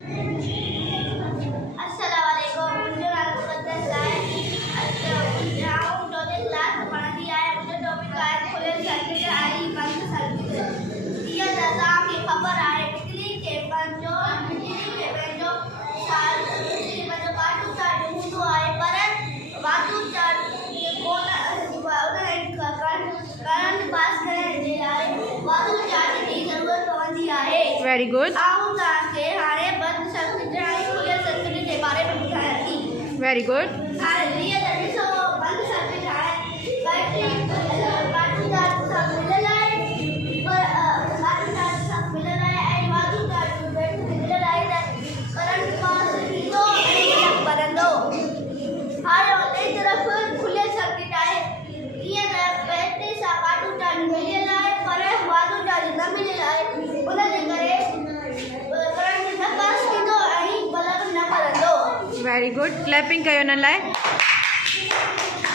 अस्सलामुअलैकुम। मुंहिंजो नालो मुक़द्दस आहे। आउं 4th क्लास में पढ़ंदी आहियां। मुंहिंजो टॉपिक आहे खुलियल सर्किट ऐं बंदि सर्किट। जीअं त तव्हांखे ख़बर आहे बिजली खे पंहिंजो काटू चार्ज हूंदो आहे, पर वाधू चार्ज करंट पास करण जे लाइ वाधू चार्ज जी ज़रूरत पवंदी आहे। Very good. आउं तव्हांखे हाणे बंदि सर्किट ऐं खुलियल सर्किट जे बारे में ॿुधायां थी। Very good. हाणे जीअं त ॾिसो, बंदि सर्किट आहे बैटरी काटू चार्ज सां मिलियल आहे, पर काटू चार्ज सां मिलियल आहे ऐं वाधू चार्ज बैटरी मिलियल आहे त करंट पास थींदो ऐं बल्ब ॿरंदो। हाणे ॿिए तरफ़ खुलियल सर्किट आहे। जीअं त बैटरी सां काटू चार्ज मिलियल आहे, पर वाधू चार्ज न मिलियल आहे, उन जे करे करंट न पास थींदो ऐं बल्ब न ॿरंदो। Very good. क्लैपिंग कयो हिन लाइ।